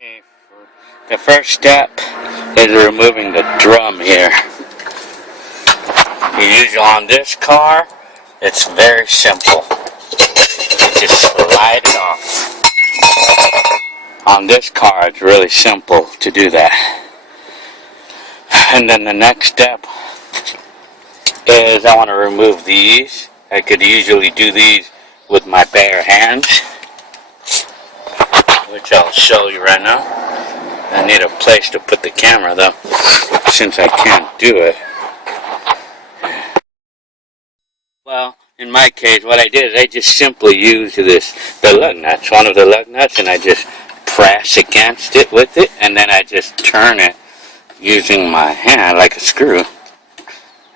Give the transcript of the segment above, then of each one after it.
Okay, the first step is removing the drum here. Usually on this car, it's very simple. You just slide it off. On this car, it's really simple to do that. And then the next step is I want to remove these. I could usually do these with my bare hands, which I'll show you right now. I need a place to put the camera though, since I can't do it. Well, in my case, what I did is I just simply used the lug nuts, one of the lug nuts, and I just press against it with it, and then I just turn it using my hand like a screw,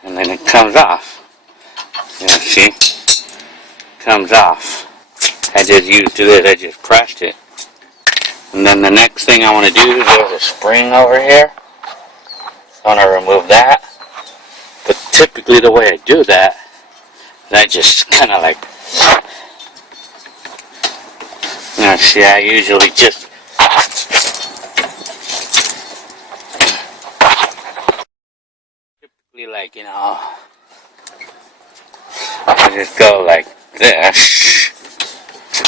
and then it comes off. You know, see? Comes off. I just used this, I just pressed it. And then the next thing I want to do is there's a spring over here. I want to remove that. But typically the way I do that, I just kind of like, you know, see, I usually just typically like, you know, I just go like this,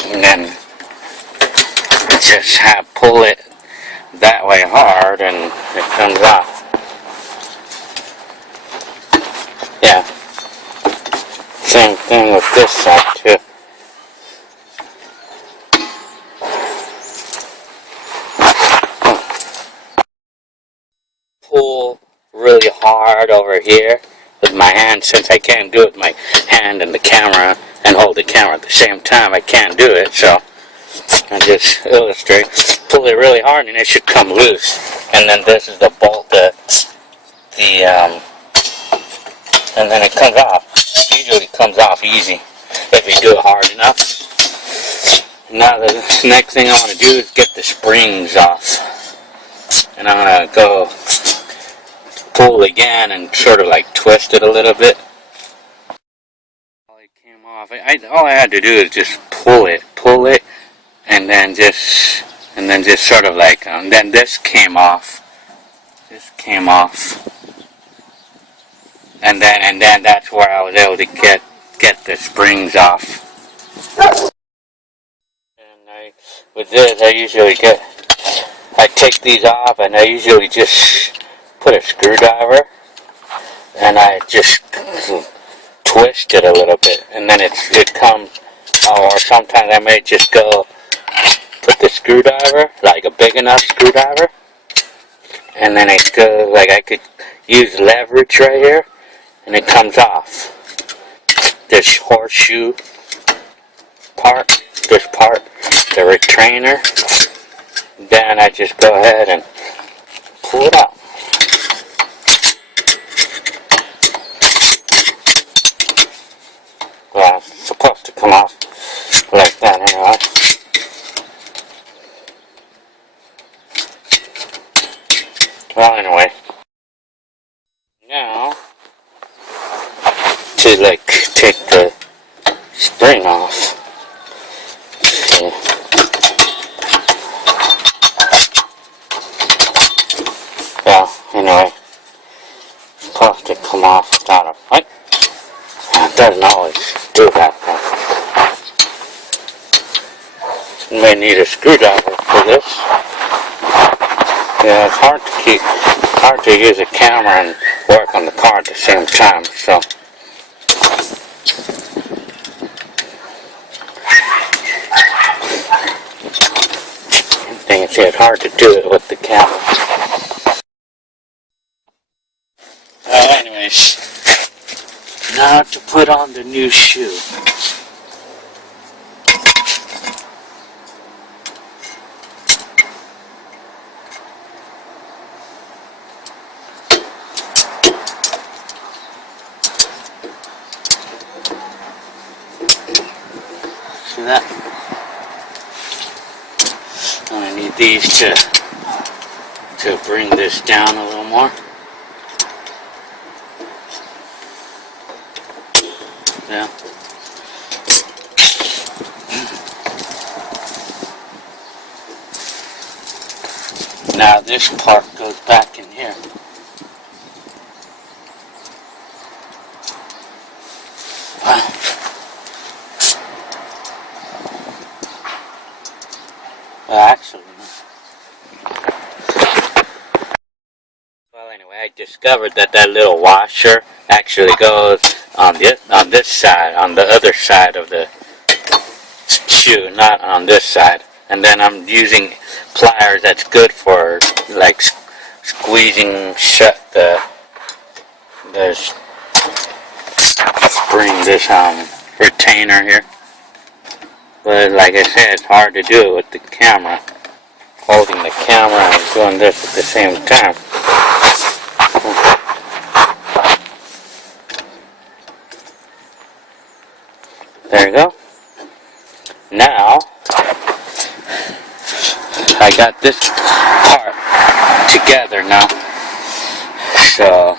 and then just pull it that way hard, and it comes off. Yeah. Same thing with this side too. Pull really hard over here with my hand, since I can't do it with my hand and the camera and hold the camera at the same time. I can't do it, so I just illustrate. Pull it really hard and it should come loose. And then this is the bolt and then it comes off. Usually comes off easy if you do it hard enough. Now the next thing I want to do is get the springs off. And I'm going to go pull again and sort of like twist it a little bit. It came off. All I had to do is just pull it, and then just sort of like, then this came off. This came off. And then that's where I was able to get the springs off. And with this, I take these off, and I usually just put a screwdriver, and I just twist it a little bit, and then it comes. Or sometimes I may just go put the screwdriver, like a big enough screwdriver, and then it goes like I could use leverage right here. And it comes off. This horseshoe part, this part, the retainer. Then I just go ahead and pull it out. Well, it's supposed to come off like that anyway. Well, anyway. Now, to like take the spring off. Okay. Well, anyway, it's supposed to come off without a fight. It doesn't always do that though. You may need a screwdriver for this. Yeah, it's hard to use a camera and work on the car at the same time, so. It's hard to do it with the camera. Anyways, now to put on the new shoe. See that? I need these to bring this down a little more. Yeah. now this part goes back in here. Actually, well, anyway, I discovered that that little washer actually goes on this side, on the other side of the shoe, not on this side. And then I'm using pliers that's good for like squeezing shut the spring, this retainer here. But like I said, it's hard to do it with the camera. Holding the camera and doing this at the same time. There you go. Now, I got this part together now. So,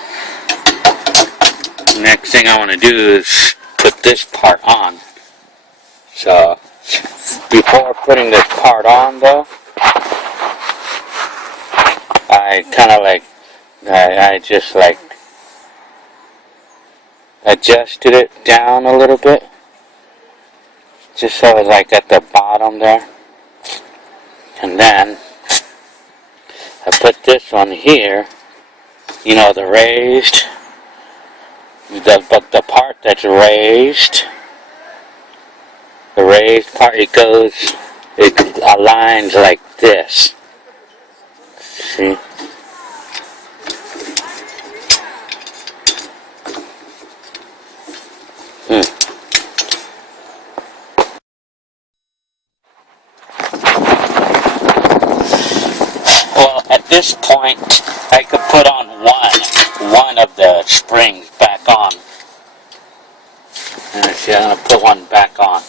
next thing I want to do is put this part on. So, before putting this part on though, I kind of like, I just like adjusted it down a little bit, just so it's like at the bottom there. And then I put this one here, you know, the raised, but the part that's raised, the raised part, it aligns like this. See? Well, at this point, I could put on one of the springs back on. And see, I'm going to put one back on.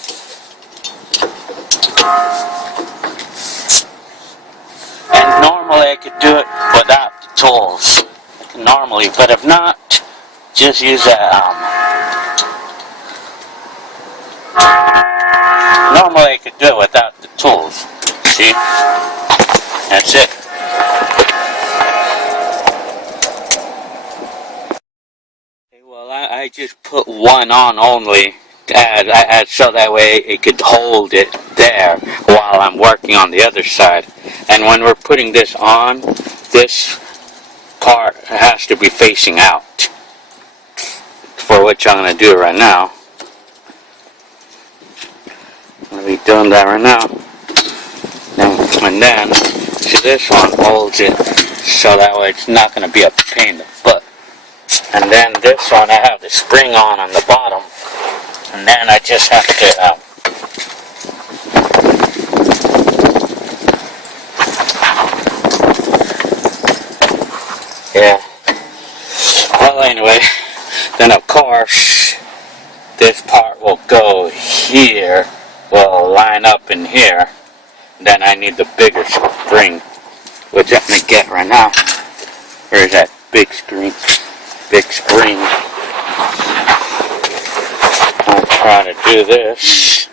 And normally I could do it without the tools. Normally, but if not, just use normally I could do it without the tools. See? That's it. Okay, well, I just put one on only, so that way it could hold it there while I'm working on the other side. And when we're putting this on, this part has to be facing out, for which I'm going to do right now. I'm going to be doing that right now. And then, see, this one holds it so that way it's not going to be a pain in the butt. And then this one, I have the spring on the bottom, and then I just have to yeah. Well, anyway, then of course, this part will go here, will line up in here. Then I need the bigger spring, which I'm going to get right now. Where is that big spring? Big spring. I'll try to do this.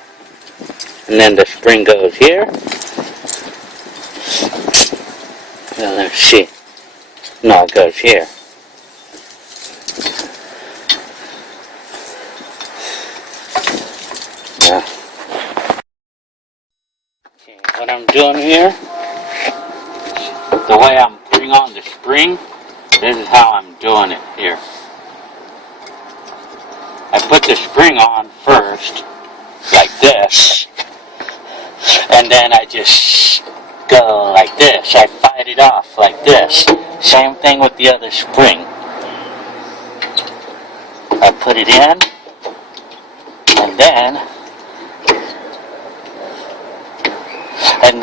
And then the spring goes here. Well, let's see. No, it goes here. Yeah. Okay, what I'm doing here, the way I'm putting on the spring, this is how I'm doing it here. I put the spring on first, like this, and then I just go like this. I fight it off like this. Same thing with the other spring. I put it in, and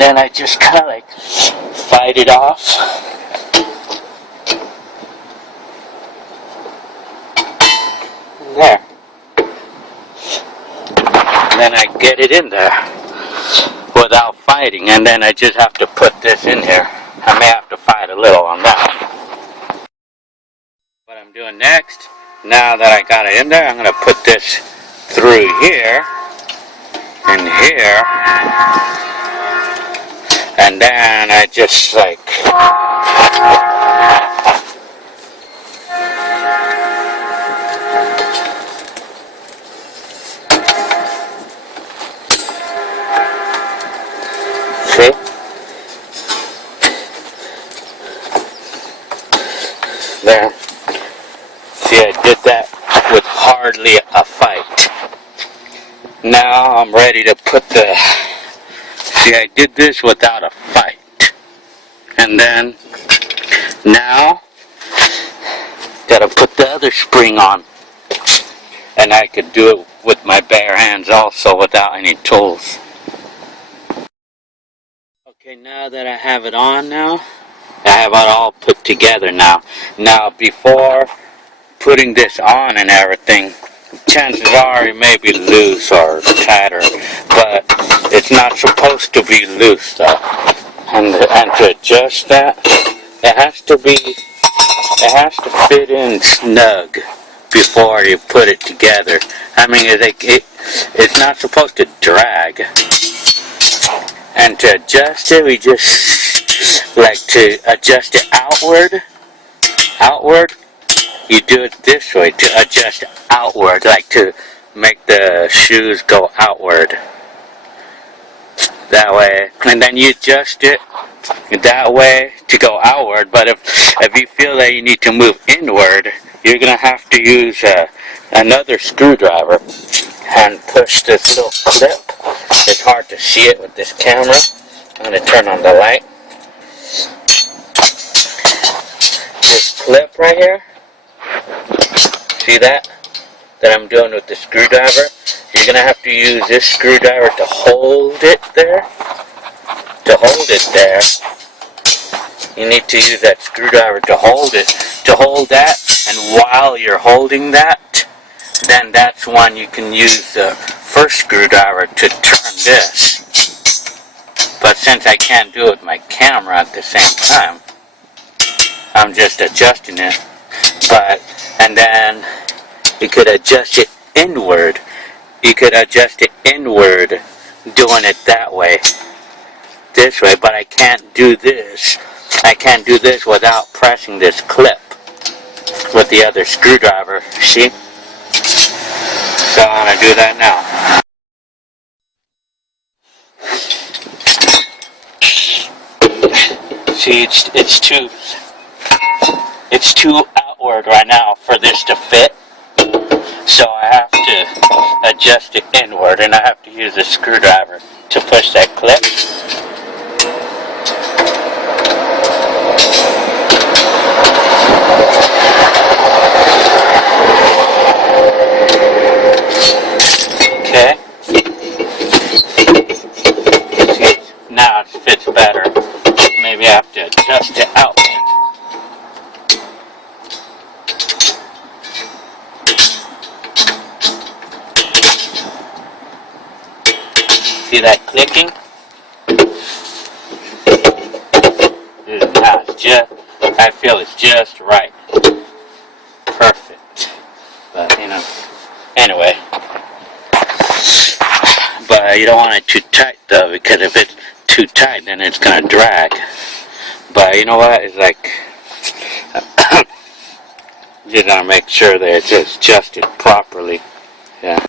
then I just kind of like fight it off. There. And then I get it in there without fighting, and then I just have to put this in here. I may have to fight a little on that. What I'm doing next, now that I got it in there, I'm going to put this through here and here, And then I just like see? There. See, I did that with hardly a fight. Now I'm ready to put the... See, I did this without a fight. And then, now, gotta put the other spring on. And I could do it with my bare hands also without any tools. Okay, now that I have it on now, I have it all put together now. Now, before putting this on and everything, chances are it may be loose or tighter, but it's not supposed to be loose though. And to adjust that, it has to fit in snug before you put it together. I mean, it's not supposed to drag. And to adjust it, we just like to adjust it outward. You do it this way to adjust outward, like to make the shoes go outward. That way, and then you adjust it that way to go outward. But if you feel that you need to move inward, you're gonna have to use another screwdriver and push this little clip. It's hard to see it with this camera. I'm gonna turn on the light. This clip right here. See that I'm doing with the screwdriver? You're gonna have to use this screwdriver to hold it there. To hold it there, you need to use that screwdriver to hold it. To hold that, and while you're holding that, then that's when you can use the first screwdriver to turn this. But since I can't do it with my camera at the same time, I'm just adjusting it. And then you could adjust it inward. You could adjust it inward doing it that way. This way, but I can't do this. I can't do this without pressing this clip with the other screwdriver. See? So I'm gonna do that now. See, it's too outward right now for this to fit. So I have to adjust it inward, and I have to use a screwdriver to push that clip. Okay. See, now it fits better. Maybe I have to adjust it out. See that clicking? Now it's just, I feel it's just right. Perfect. But, you know, anyway. But you don't want it too tight though, because if it's too tight, then it's going to drag. But you know what? It's like, you got to make sure that it's adjusted properly. Yeah.